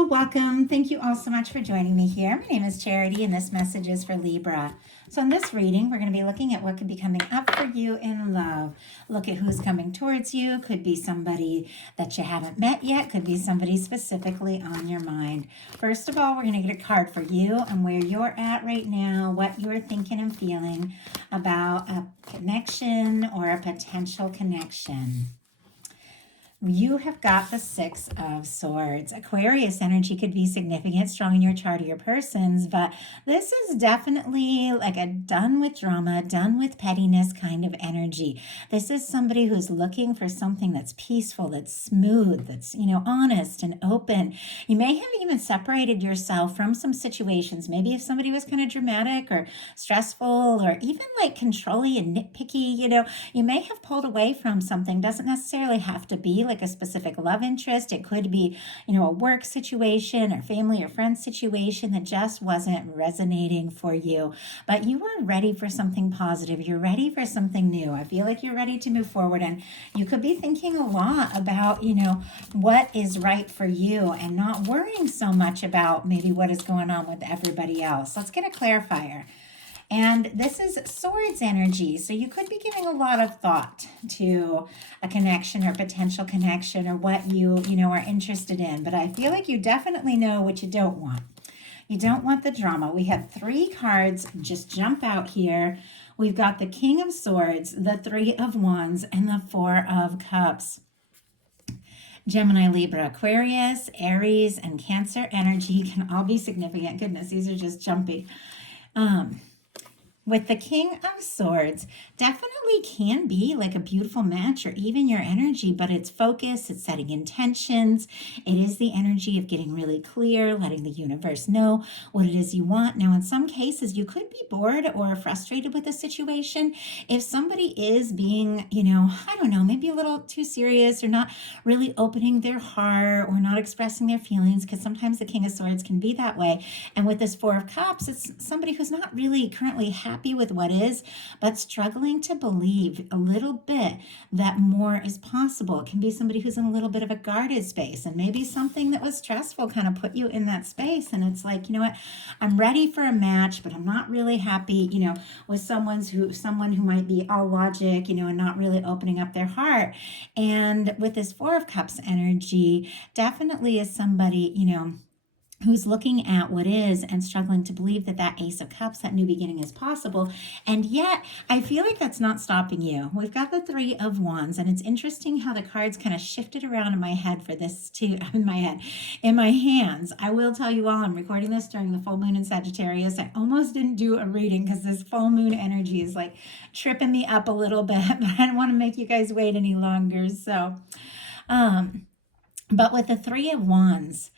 Hello, welcome. Thank you all so much for joining me here. My name is Charity, and this message is for Libra. So in this reading, we're going to be looking at what could be coming up for you in love. Look at who's coming towards you. Could be somebody that you haven't met yet. Could be somebody specifically on your mind. First of all, we're going to get a card for you and where you're at right now, what you're thinking and feeling about a connection or a potential connection. You have got the Six of Swords. Aquarius energy could be significant, strong in your chart or your person's, but this is definitely like a done with drama, done with pettiness kind of energy. This is somebody who's looking for something that's peaceful, that's smooth, that's, honest and open. You may have even separated yourself from some situations. Maybe if somebody was kind of dramatic or stressful or even like controlling and nitpicky, you may have pulled away from something. Doesn't necessarily have to be like a specific love interest. It could be, a work situation or family or friend situation that just wasn't resonating for you. But you are ready for something positive. You're ready for something new. I feel like you're ready to move forward, and you could be thinking a lot about, what is right for you and not worrying so much about maybe what is going on with everybody else. Let's get a clarifier. And this is Swords energy. So you could be giving a lot of thought to a connection or potential connection or what you are interested in. But I feel like you definitely know what you don't want. You don't want the drama. We have 3 cards just jump out here. We've got the King of Swords, the 3 of Wands, and the 4 of Cups. Gemini, Libra, Aquarius, Aries, and Cancer energy can all be significant. Goodness, these are just jumpy. With the King of Swords, definitely can be like a beautiful match or even your energy, but it's focus, it's setting intentions. It is the energy of getting really clear, letting the universe know what it is you want. Now, in some cases, you could be bored or frustrated with a situation. If somebody is being, maybe a little too serious or not really opening their heart or not expressing their feelings, because sometimes the King of Swords can be that way. And with this 4 of Cups, it's somebody who's not really currently happy with what is, but struggling to believe a little bit that more is possible. It can be somebody who's in a little bit of a guarded space, and maybe something that was stressful kind of put you in that space. And it's like, I'm ready for a match, but I'm not really happy, with someone who might be all logic, and not really opening up their heart. And with this 4 of Cups energy, definitely is somebody, who's looking at what is and struggling to believe that Ace of Cups, that new beginning is possible. And yet, I feel like that's not stopping you. We've got the 3 of Wands, and it's interesting how the cards kind of shifted around in my head for this too, in my hands. I will tell you all, I'm recording this during the full moon in Sagittarius. I almost didn't do a reading because this full moon energy is like tripping me up a little bit, but I don't want to make you guys wait any longer. So, but with the 3 of Wands,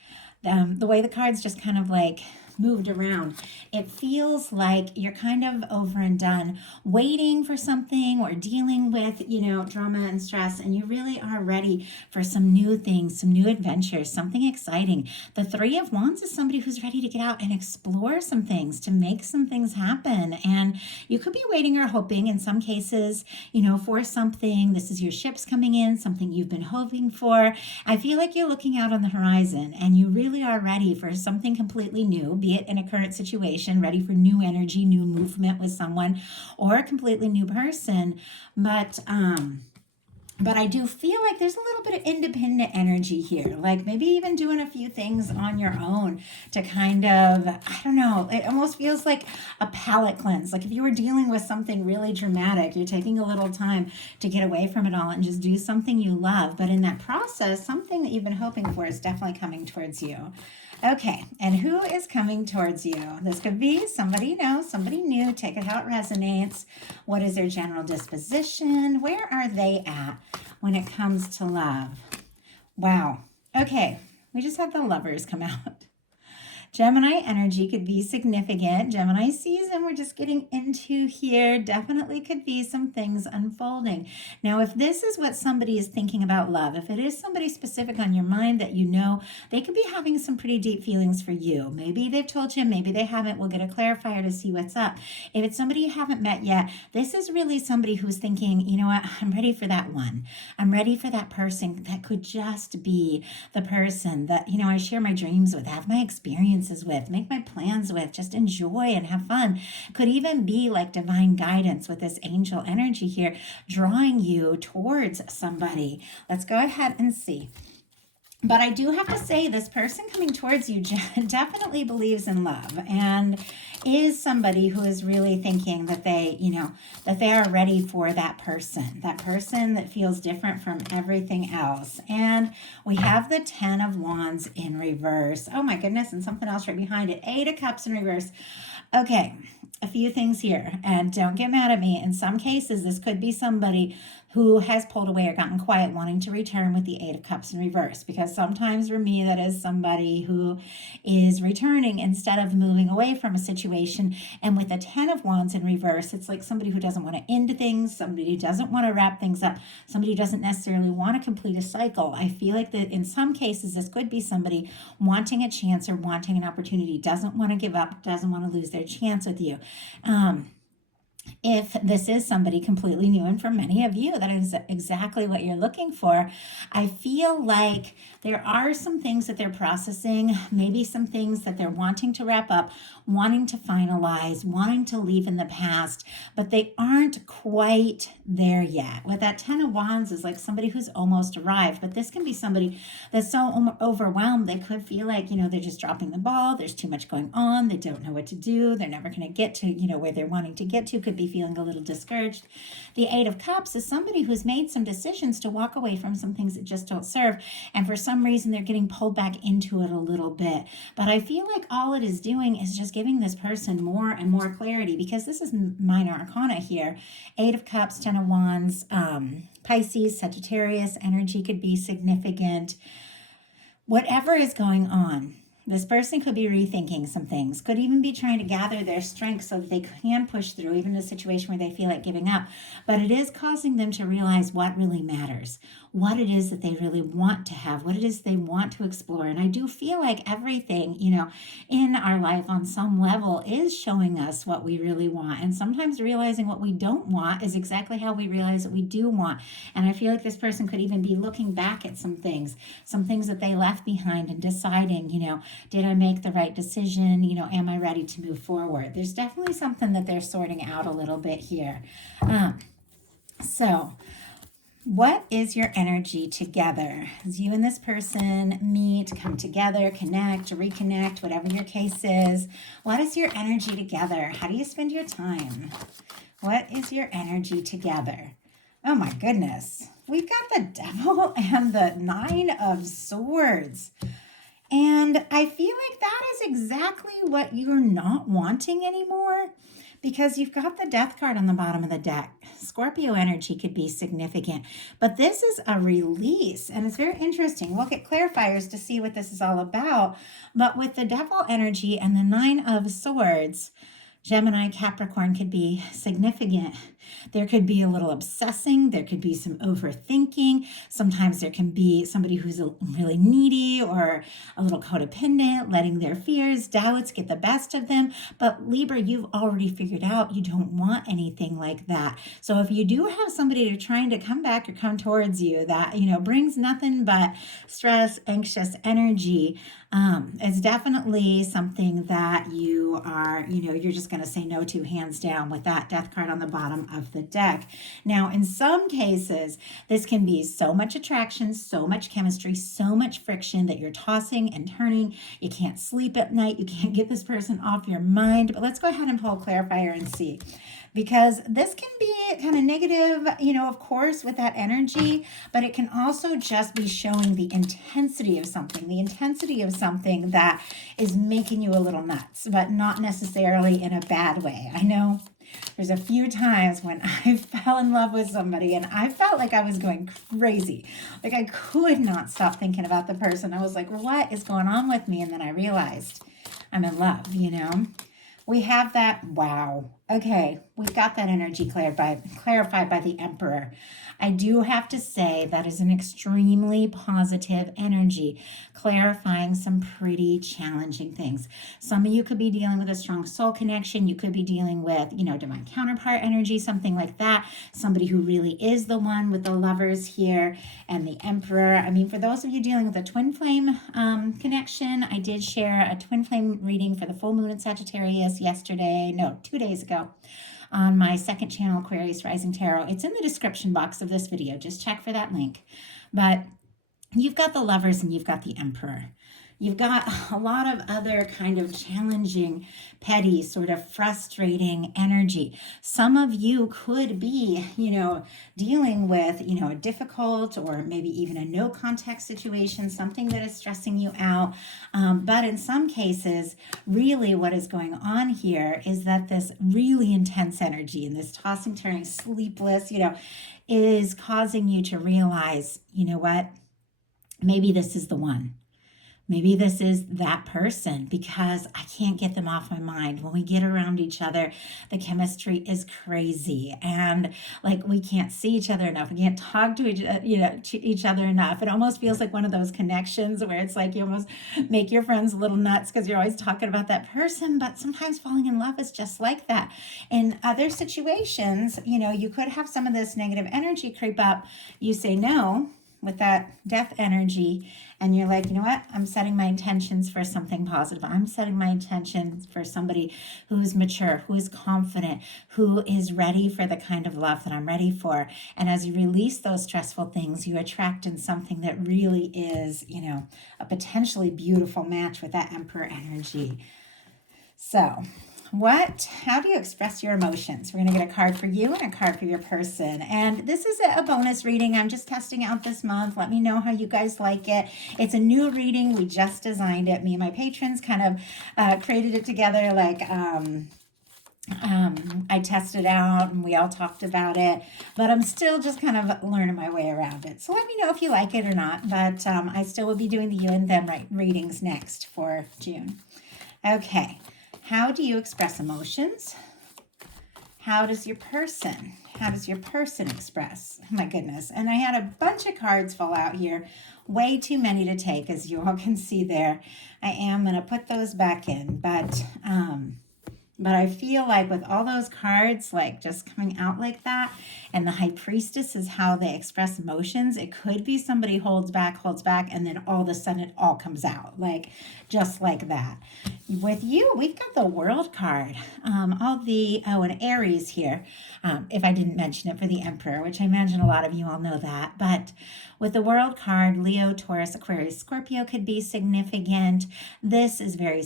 the way the cards just kind of like moved around, it feels like you're kind of over and done waiting for something or dealing with, drama and stress, and you really are ready for some new things, some new adventures, something exciting. The 3 of Wands is somebody who's ready to get out and explore some things, to make some things happen. And you could be waiting or hoping in some cases, for something. This is your ships coming in, something you've been hoping for. I feel like you're looking out on the horizon and you really are ready for something completely new, be it in a current situation, ready for new energy, new movement with someone, or a completely new person. But I do feel like there's a little bit of independent energy here, like maybe even doing a few things on your own to kind of, I don't know, it almost feels like a palate cleanse. Like if you were dealing with something really dramatic, you're taking a little time to get away from it all and just do something you love. But in that process, something that you've been hoping for is definitely coming towards you. Okay, and who is coming towards you? This could be somebody you know, somebody new. Take it how it resonates. What is their general disposition? Where are they at when it comes to love? Wow. Okay, we just had the Lovers come out. Gemini energy could be significant. Gemini season we're just getting into here definitely could be some things unfolding. Now, if this is what somebody is thinking about love, if it is somebody specific on your mind that you know, they could be having some pretty deep feelings for you. Maybe they've told you, maybe they haven't. We'll get a clarifier to see what's up. If it's somebody you haven't met yet, this is really somebody who's thinking, you know what, I'm ready for that one. I'm ready for that person that could just be the person that, you know, I share my dreams with, have my experiences with, make my plans with, just enjoy and have fun. Could even be like divine guidance with this angel energy here, drawing you towards somebody. Let's go ahead and see. But I do have to say, this person coming towards you definitely believes in love and is somebody who is really thinking that they, you know, that they are ready for that person that feels different from everything else. And we have the 10 of Wands in reverse. Oh my goodness, and something else right behind it. 8 of Cups in reverse. Okay, a few things here, and don't get mad at me. In some cases, this could be somebody who has pulled away or gotten quiet, wanting to return with the 8 of Cups in reverse. Because sometimes for me, that is somebody who is returning instead of moving away from a situation. And with the 10 of Wands in reverse, it's like somebody who doesn't want to end things, somebody who doesn't want to wrap things up, somebody who doesn't necessarily want to complete a cycle. I feel like that in some cases, this could be somebody wanting a chance or wanting an opportunity, doesn't want to give up, doesn't want to lose their chance with you. If this is somebody completely new, and for many of you, that is exactly what you're looking for, I feel like there are some things that they're processing, maybe some things that they're wanting to wrap up, wanting to finalize, wanting to leave in the past, but they aren't quite there yet. With that 10 of Wands is like somebody who's almost arrived, but this can be somebody that's so overwhelmed, they could feel like, you know, they're just dropping the ball, there's too much going on, they don't know what to do, they're never going to get to, you know, where they're wanting to get to, could be feeling a little discouraged. The 8 of Cups is somebody who's made some decisions to walk away from some things that just don't serve, and for some reason they're getting pulled back into it a little bit. But I feel like all it is doing is just giving this person more and more clarity, because this is minor arcana here. 8 of Cups, 10 of Wands, Pisces, Sagittarius energy could be significant. Whatever is going on, this person could be rethinking some things, could even be trying to gather their strength so that they can push through even a situation where they feel like giving up. But it is causing them to realize what really matters, what it is that they really want to have, what it is they want to explore. And I do feel like everything, you know, in our life on some level is showing us what we really want. And sometimes realizing what we don't want is exactly how we realize what we do want. And I feel like this person could even be looking back at some things that they left behind and deciding, you know, did I make the right decision? You know, am I ready to move forward? There's definitely something that they're sorting out a little bit here. So what is your energy together? As you and this person meet, come together, connect, reconnect, whatever your case is, what is your energy together? How do you spend your time? What is your energy together? Oh my goodness. We've got the Devil and the 9 of Swords. And I feel like that is exactly what you're not wanting anymore, because you've got the Death card on the bottom of the deck. Scorpio energy could be significant, but this is a release, and it's very interesting. We'll get clarifiers to see what this is all about, but with the Devil energy and the 9 of Swords, Gemini, Capricorn could be significant. There could be a little obsessing. There could be some overthinking. Sometimes there can be somebody who's really needy or a little codependent, letting their fears, doubts get the best of them. But Libra, you've already figured out you don't want anything like that. So if you do have somebody who's trying to come back or come towards you that, you know, brings nothing but stress, anxious energy, it's definitely something that you are, you know, you're just going to say no to, hands down, with that Death card on the bottom of the deck. Now, in some cases, this can be so much attraction, so much chemistry, so much friction that you're tossing and turning. You can't sleep at night. You can't get this person off your mind. But let's go ahead and pull a clarifier and see. Because this can be kind of negative, you know, of course, with that energy, but it can also just be showing the intensity of something that is making you a little nuts, but not necessarily in a bad way. I know there's a few times when I fell in love with somebody and I felt like I was going crazy. Like I could not stop thinking about the person. I was like, what is going on with me? And then I realized I'm in love, you know. We have that, wow. Okay, we've got that energy clarified by the Emperor. I do have to say that is an extremely positive energy, clarifying some pretty challenging things. Some of you could be dealing with a strong soul connection. You could be dealing with, divine counterpart energy, something like that. Somebody who really is the one with the lovers here and the Emperor. I mean, for those of you dealing with a twin flame connection, I did share a twin flame reading for the full moon in Sagittarius 2 days ago on my second channel, Aquarius Rising Tarot. It's in the description box of this video. Just check for that link. But you've got the lovers and you've got the Emperor. You've got a lot of other kind of challenging, petty, sort of frustrating energy. Some of you could be, dealing with, a difficult or maybe even a no contact situation, something that is stressing you out. But in some cases, really what is going on here is that this really intense energy and this tossing, turning, sleepless, is causing you to realize, you know what? Maybe this is the one. Maybe this is that person because I can't get them off my mind. When we get around each other, the chemistry is crazy and like we can't see each other enough. We can't talk to each other enough. It almost feels like one of those connections where it's like you almost make your friends a little nuts because you're always talking about that person. But sometimes falling in love is just like that. In other situations, you could have some of this negative energy creep up. You say no with that death energy and you're like, you know what, I'm setting my intentions for something positive. I'm setting my intentions for somebody who's mature, who is confident, who is ready for the kind of love that I'm ready for. And as you release those stressful things, you attract in something that really is, a potentially beautiful match with that Emperor energy. So how do you express your emotions? We're going to get a card for you and a card for your person. And this is a bonus reading. I'm just testing out this month. Let me know how you guys like it. It's a new reading. We just designed it. Me and my patrons kind of created it together. I tested out and we all talked about it, but I'm still just kind of learning my way around it. So let me know if you like it or not. But I still will be doing the you and them readings next for June. Okay. How do you express emotions? How does your person express? Oh my goodness. And I had a bunch of cards fall out here. Way too many to take, as you all can see there. I am going to put those back in, but I feel like with all those cards, like just coming out like that, and the High Priestess is how they express emotions, it could be somebody holds back, and then all of a sudden it all comes out, just like that. With you, we've got the World card, and Aries here, if I didn't mention it for the Emperor, which I imagine a lot of you all know that, but with the World card, Leo, Taurus, Aquarius, Scorpio could be significant. This is very,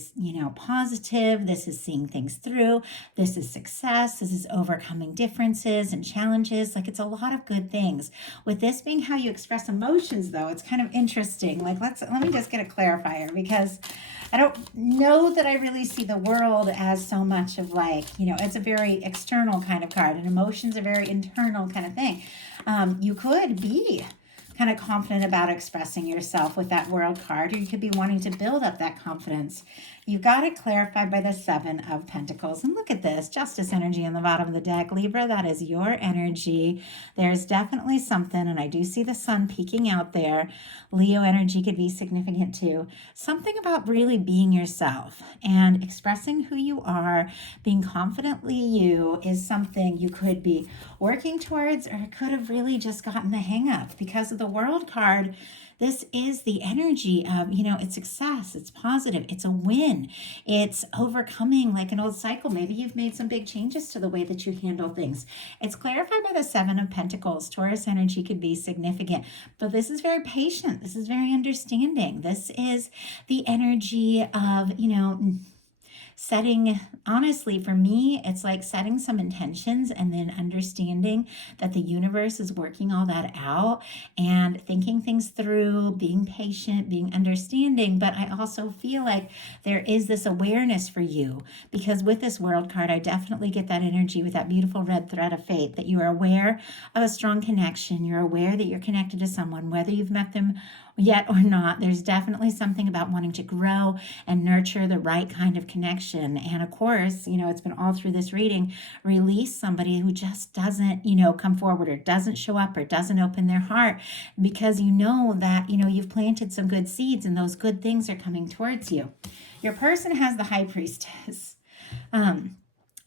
positive. This is seeing things through. This is success. This is overcoming differences and challenges. It's a lot of good things. With this being how you express emotions, though, it's kind of interesting. Let me just get a clarifier because I don't know that I really see the world as so much of it's a very external kind of card and emotions are very internal kind of thing. You could be kind of confident about expressing yourself with that World card, or you could be wanting to build up that confidence. You've got it clarified by the Seven of Pentacles. And look at this, Justice energy on the bottom of the deck. Libra, that is your energy. There's definitely something, and I do see the sun peeking out there. Leo energy could be significant too. Something about really being yourself and expressing who you are, being confidently you is something you could be working towards or could have really just gotten the hang of because of the World card. This is the energy of, it's success, it's positive, it's a win, it's overcoming an old cycle. Maybe you've made some big changes to the way that you handle things. It's clarified by the Seven of Pentacles. Taurus energy could be significant, but this is very patient. This is very understanding. This is the energy of, setting, honestly, for me, it's like setting some intentions and then understanding that the universe is working all that out and thinking things through, being patient, being understanding. But I also feel like there is this awareness for you because with this World card, I definitely get that energy with that beautiful red thread of fate that you are aware of a strong connection. You're aware that you're connected to someone, whether you've met them yet or not, there's definitely something about wanting to grow and nurture the right kind of connection. And of course, it's been all through this reading, release somebody who just doesn't, come forward or doesn't show up or doesn't open their heart, because you know that, you've planted some good seeds and those good things are coming towards you. Your person has the High Priestess.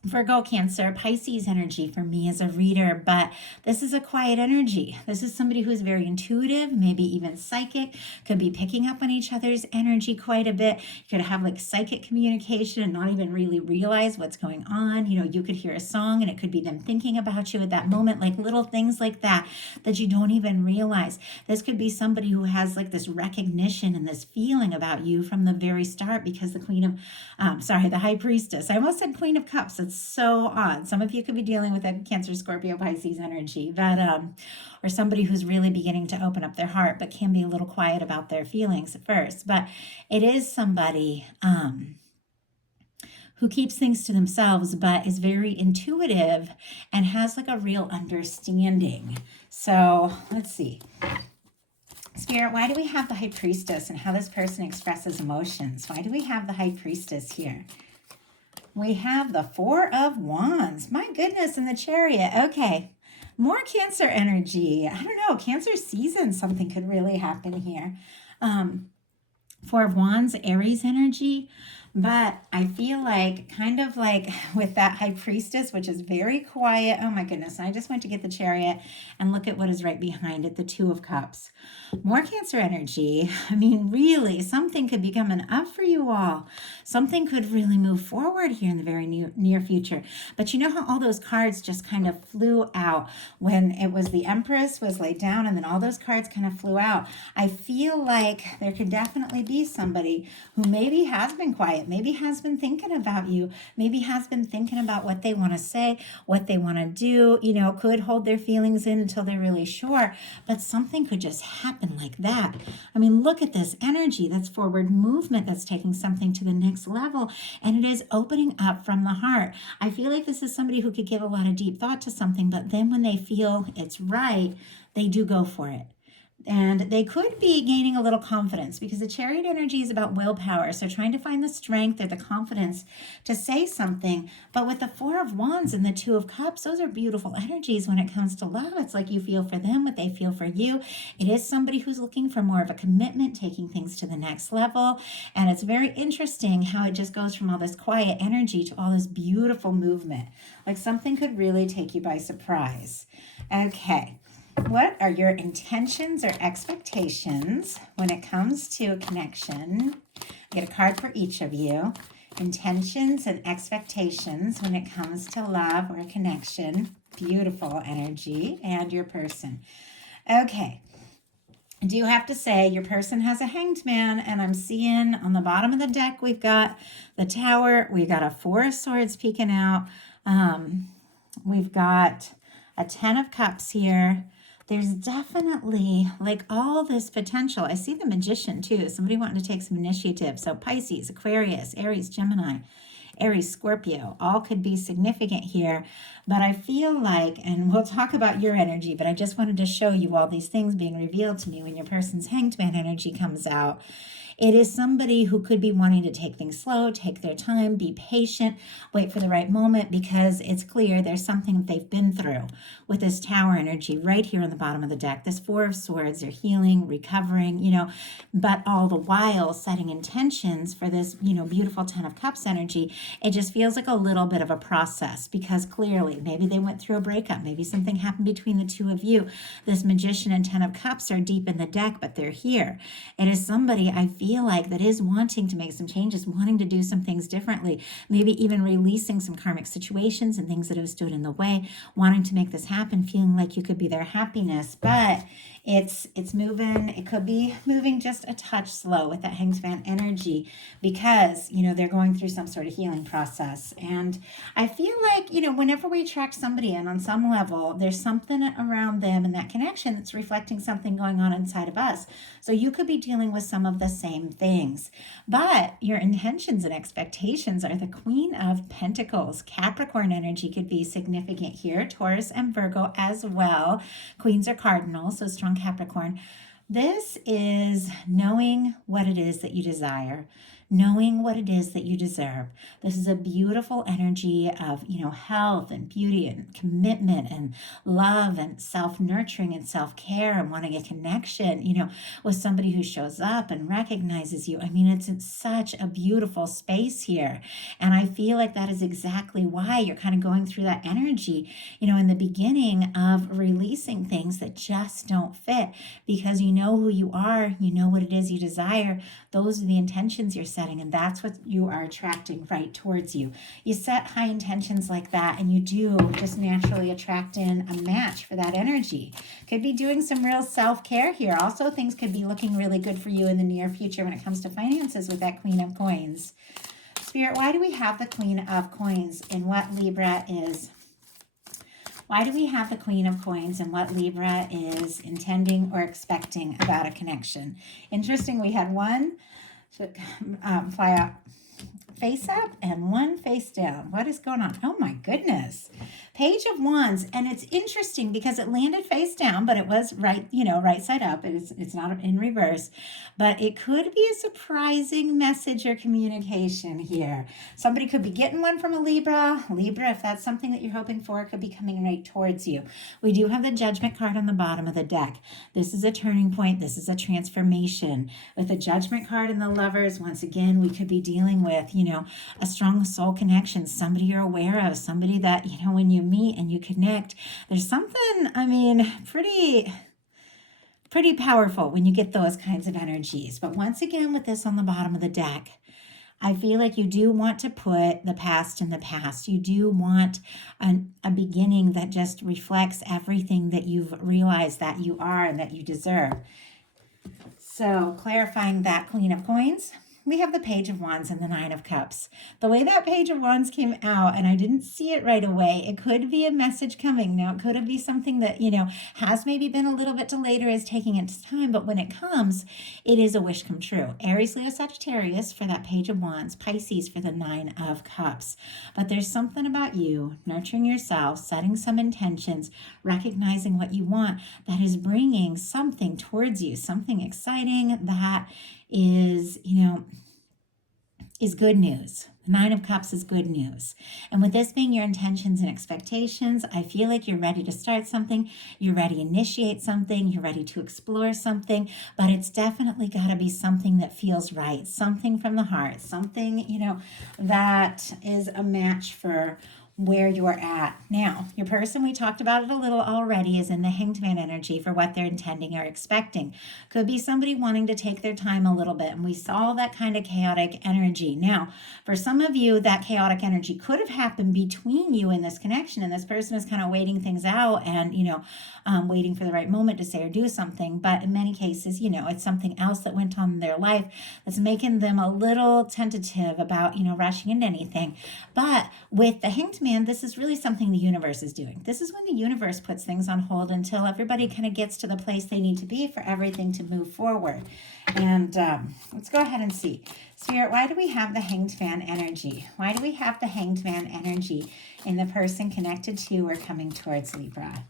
Virgo, Cancer, Pisces energy for me as a reader, but this is a quiet energy. This is somebody who is very intuitive, maybe even psychic, could be picking up on each other's energy quite a bit. You could have like psychic communication and not even really realize what's going on. You could hear a song and it could be them thinking about you at that moment, like little things like that you don't even realize. This could be somebody who has like this recognition and this feeling about you from the very start, because the High Priestess. I almost said Queen of Cups. It's so odd. Some of you could be dealing with a Cancer, Scorpio, Pisces energy, but or somebody who's really beginning to open up their heart, but can be a little quiet about their feelings at first. But it is somebody who keeps things to themselves, but is very intuitive and has like a real understanding. So let's see. Spirit, why do we have the High Priestess and how this person expresses emotions? Why do we have the High Priestess here? We have the Four of Wands. My goodness, and the Chariot. Okay, more Cancer energy. I don't know, Cancer season, something could really happen here. Four of Wands, Aries energy. But I feel like, kind of like with that High Priestess, which is very quiet. Oh my goodness. I just went to get the Chariot and look at what is right behind it, the Two of Cups. More Cancer energy. I mean, really, something could be coming up for you all. Something could really move forward here in the very near future. But you know how all those cards just kind of flew out when it was the Empress was laid down and then all those cards kind of flew out? I feel like there could definitely be somebody who maybe has been quiet, maybe has been thinking about you, maybe has been thinking about what they want to say, what they want to do, could hold their feelings in until they're really sure, but something could just happen like that. I mean, look at this energy. That's forward movement. That's taking something to the next level, and it is opening up from the heart. I feel like this is somebody who could give a lot of deep thought to something, but then when they feel it's right, they do go for it. And they could be gaining a little confidence, because the Chariot energy is about willpower. So trying to find the strength or the confidence to say something. But with the Four of Wands and the Two of Cups, those are beautiful energies when it comes to love. It's like you feel for them what they feel for you. It is somebody who's looking for more of a commitment, taking things to the next level. And it's very interesting how it just goes from all this quiet energy to all this beautiful movement. Like something could really take you by surprise. Okay. What are your intentions or expectations when it comes to a connection? Get a card for each of you. Intentions and expectations when it comes to love or connection. Beautiful energy. And your person. Okay. I do have to say your person has a Hanged Man, and I'm seeing on the bottom of the deck we've got the Tower. We've got a Four of Swords peeking out. We've got a Ten of Cups here. There's definitely like all this potential. I see the Magician too. Somebody wanting to take some initiative. So Pisces, Aquarius, Aries, Gemini, Aries, Scorpio, all could be significant here. But I feel like, and we'll talk about your energy, but I just wanted to show you all these things being revealed to me when your person's Hanged Man energy comes out. It is somebody who could be wanting to take things slow, take their time, be patient, wait for the right moment, because it's clear there's something that they've been through with this Tower energy right here on the bottom of the deck. This Four of Swords, they're healing, recovering, but all the while setting intentions for this, beautiful Ten of Cups energy. It just feels like a little bit of a process, because clearly maybe they went through a breakup. Maybe something happened between the two of you. This Magician and Ten of Cups are deep in the deck, but they're here. It is somebody I feel like that is wanting to make some changes, wanting to do some things differently, maybe even releasing some karmic situations and things that have stood in the way, wanting to make this happen, feeling like you could be their happiness. But it's moving. It could be moving just a touch slow with that Hanged Man energy, because they're going through some sort of healing process. And I feel like whenever we attract somebody in on some level, there's something around them and that connection that's reflecting something going on inside of us. So you could be dealing with some of the same things, but your intentions and expectations are the Queen of Pentacles. Capricorn energy could be significant here. Taurus and Virgo as well. Queens are cardinal, so strong Capricorn. This is knowing what it is that you desire, knowing what it is that you deserve. This is a beautiful energy of, health and beauty and commitment and love and self-nurturing and self-care and wanting a connection, with somebody who shows up and recognizes you. I mean, it's such a beautiful space here. And I feel like that is exactly why you're kind of going through that energy, in the beginning of releasing things that just don't fit, because you know who you are, you know what it is you desire. Those are the intentions you're setting, and that's what you are attracting right towards you. You set high intentions like that, and you do just naturally attract in a match for that energy. Could be doing some real self-care here. Also, things could be looking really good for you in the near future when it comes to finances with that Queen of Coins. Spirit, why do we have the Queen of Coins in what Libra is? Why do we have the Queen of Coins and what Libra is intending or expecting about a connection? Interesting, we had one fly up face up and one face down. What is going on? Oh my goodness. Page of Wands. And it's interesting because it landed face down, but it was right side up. It's not in reverse, but it could be a surprising message or communication here. Somebody could be getting one from a Libra. Libra, if that's something that you're hoping for, could be coming right towards you. We do have the Judgment card on the bottom of the deck. This is a turning point. This is a transformation. With the Judgment card and the Lovers, once again, we could be dealing with, a strong soul connection, somebody you're aware of, somebody that, when you meet and you connect, there's something, pretty powerful when you get those kinds of energies. But once again, with this on the bottom of the deck, I feel like you do want to put the past in the past. You do want a beginning that just reflects everything that you've realized that you are and that you deserve. So clarifying that Queen of Coins, we have the Page of Wands and the Nine of Cups. The way that Page of Wands came out, and I didn't see it right away, it could be a message coming. Now, it could be something that, has maybe been a little bit delayed or is taking its time, but when it comes, it is a wish come true. Aries, Leo, Sagittarius for that Page of Wands, Pisces for the Nine of Cups. But there's something about you nurturing yourself, setting some intentions, recognizing what you want that is bringing something towards you, something exciting that is good news. The Nine of Cups is good news. And with this being your intentions and expectations, I feel like you're ready to start something, you're ready to initiate something, you're ready to explore something, but it's definitely got to be something that feels right, something from the heart, something, that is a match for where you're at. Now, your person, we talked about it a little already, is in the Hanged Man energy for what they're intending or expecting. Could be somebody wanting to take their time a little bit, and we saw that kind of chaotic energy. Now, for some of you, that chaotic energy could have happened between you and this connection, and this person is kind of waiting things out and, waiting for the right moment to say or do something. But in many cases, it's something else that went on in their life that's making them a little tentative about, rushing into anything. But with the Hanged Man, this is really something the universe is doing. This is when the universe puts things on hold until everybody kind of gets to the place they need to be for everything to move forward. And let's go ahead and see. Spirit, why do we have the Hanged Man energy? Why do we have the Hanged Man energy in the person connected to or coming towards Libra?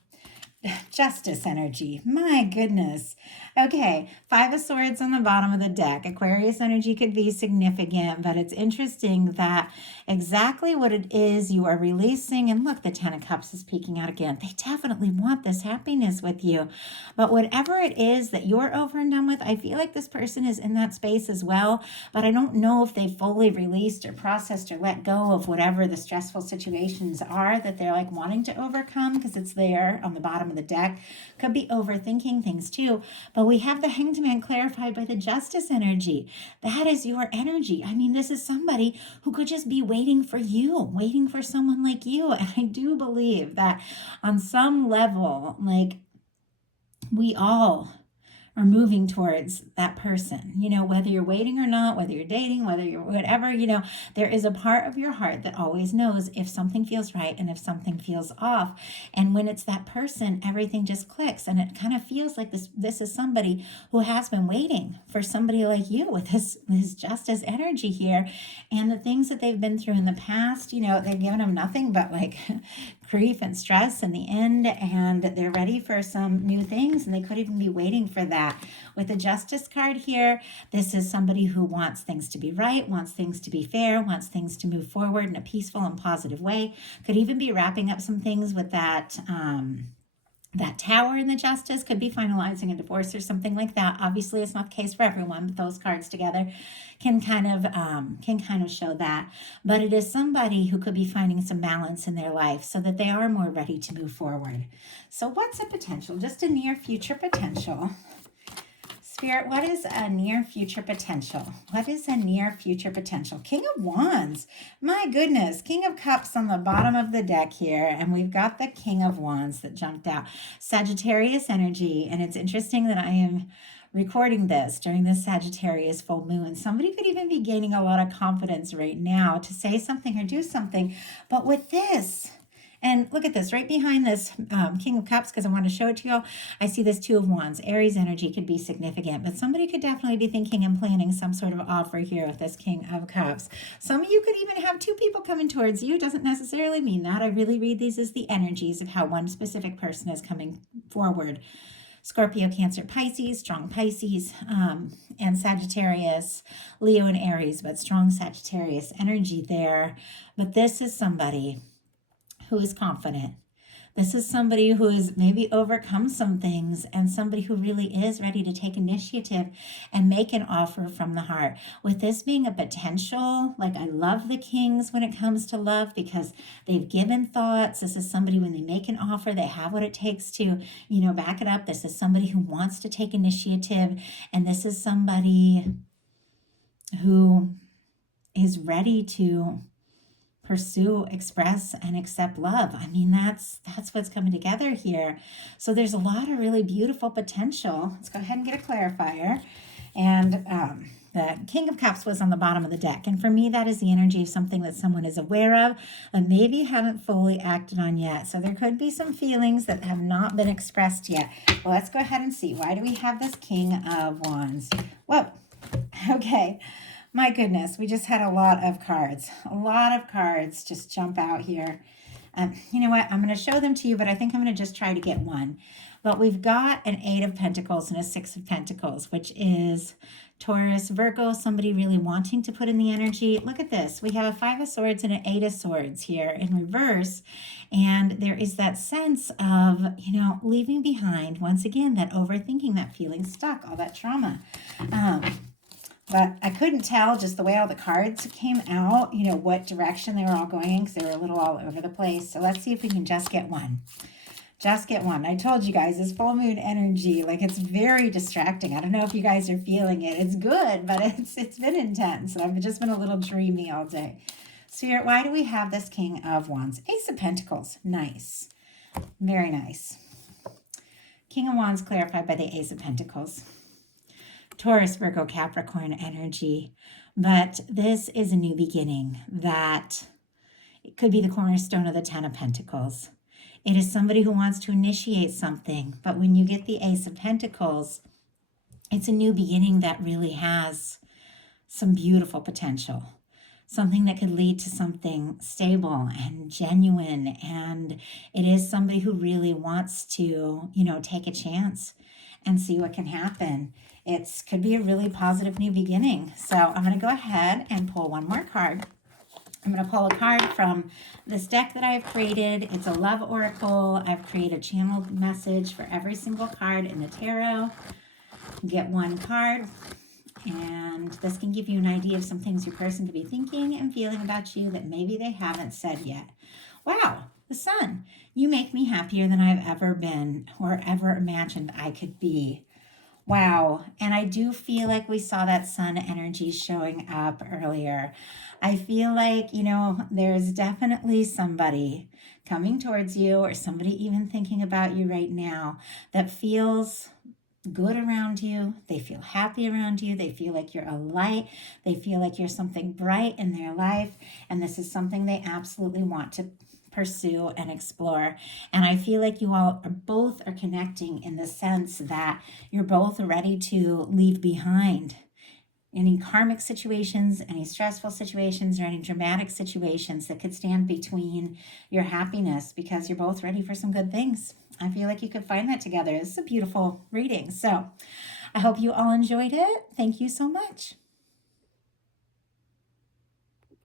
Justice energy. My goodness. Okay, Five of Swords on the bottom of the deck. Aquarius energy could be significant, but it's interesting that exactly what it is you are releasing, and look, the Ten of Cups is peeking out again. They definitely want this happiness with you. But whatever it is that you're over and done with, I feel like this person is in that space as well, but I don't know if they fully released or processed or let go of whatever the stressful situations are that they're like wanting to overcome, because it's there on the bottom of the deck. Could be overthinking things too, but we have the Hanged Man clarified by the Justice energy. That is your energy. I mean, this is somebody who could just be waiting for you, waiting for someone like you. And I do believe that on some level, like, we all are moving towards that person, whether you're waiting or not, whether you're dating, whether you're whatever, there is a part of your heart that always knows if something feels right and if something feels off. And when it's that person, everything just clicks, and it kind of feels like this is somebody who has been waiting for somebody like you with this Justice energy here. And the things that they've been through in the past, they've given them nothing but like grief and stress in the end, and they're ready for some new things, and they could even be waiting for that that. With the Justice card here, this is somebody who wants things to be right, wants things to be fair, wants things to move forward in a peaceful and positive way. Could even be wrapping up some things with that Tower in the Justice, could be finalizing a divorce or something like that. Obviously, it's not the case for everyone, but those cards together can kind of show that. But it is somebody who could be finding some balance in their life so that they are more ready to move forward. So what's a potential? Just a near future potential. Spirit, what is a near future potential? What is a near future potential? King of Wands. My goodness. King of Cups on the bottom of the deck here. And we've got the King of Wands that jumped out. Sagittarius energy. And it's interesting that I am recording this during this Sagittarius full moon. Somebody could even be gaining a lot of confidence right now to say something or do something. But with this... And look at this, right behind this King of Cups, because I want to show it to you, I see this Two of Wands. Aries energy could be significant, but somebody could definitely be thinking and planning some sort of offer here with this King of Cups. Some of you could even have two people coming towards you. Doesn't necessarily mean that. I really read these as the energies of how one specific person is coming forward. Scorpio, Cancer, Pisces, strong Pisces, and Sagittarius, Leo, and Aries, but strong Sagittarius energy there. But this is somebody who is confident. This is somebody who has maybe overcome some things and somebody who really is ready to take initiative and make an offer from the heart. With this being a potential, like I love the Kings when it comes to love because they've given thoughts. This is somebody when they make an offer, they have what it takes to, back it up. This is somebody who wants to take initiative, and this is somebody who is ready to pursue, express, and accept love. I mean, that's what's coming together here. So there's a lot of really beautiful potential. Let's go ahead and get a clarifier. And the King of Cups was on the bottom of the deck. And for me, that is the energy of something that someone is aware of and maybe haven't fully acted on yet. So there could be some feelings that have not been expressed yet. Well, let's go ahead and see. Why do we have this King of Wands? Whoa. Okay. My goodness, we just had a lot of cards. A lot of cards just jump out here. You know what? I'm going to show them to you, but I think I'm going to just try to get one. But we've got an 8 of Pentacles and a 6 of Pentacles, which is Taurus, Virgo, somebody really wanting to put in the energy. Look at this. We have a 5 of Swords and an 8 of Swords here in reverse. And there is that sense of, leaving behind, once again, that overthinking, that feeling stuck, all that trauma. But I couldn't tell just the way all the cards came out, what direction they were all going in because they were a little all over the place. So let's see if we can just get one. Just get one. I told you guys, this full moon energy, it's very distracting. I don't know if you guys are feeling it. It's good, but it's been intense. And I've just been a little dreamy all day. Spirit, why do we have this King of Wands? Ace of Pentacles. Nice. Very nice. King of Wands clarified by the Ace of Pentacles. Taurus, Virgo, Capricorn energy. But this is a new beginning that it could be the cornerstone of the 10 of Pentacles. It is somebody who wants to initiate something. But when you get the Ace of Pentacles, it's a new beginning that really has some beautiful potential. Something that could lead to something stable and genuine. And it is somebody who really wants to, take a chance and see what can happen. It could be a really positive new beginning. So I'm going to go ahead and pull one more card. I'm going to pull a card from this deck that I've created. It's a love oracle. I've created a channeled message for every single card in the tarot. Get one card. And this can give you an idea of some things your person could be thinking and feeling about you that maybe they haven't said yet. Wow, the Sun. You make me happier than I've ever been or ever imagined I could be. Wow. And I do feel like we saw that Sun energy showing up earlier. I feel like, there's definitely somebody coming towards you or somebody even thinking about you right now that feels good around you. They feel happy around you. They feel like you're a light. They feel like you're something bright in their life. And this is something they absolutely want to pursue and explore. And I feel like you all both are connecting in the sense that you're both ready to leave behind any karmic situations, any stressful situations, or any dramatic situations that could stand between your happiness because you're both ready for some good things. I feel like you could find that together. This is a beautiful reading. So I hope you all enjoyed it. Thank you so much.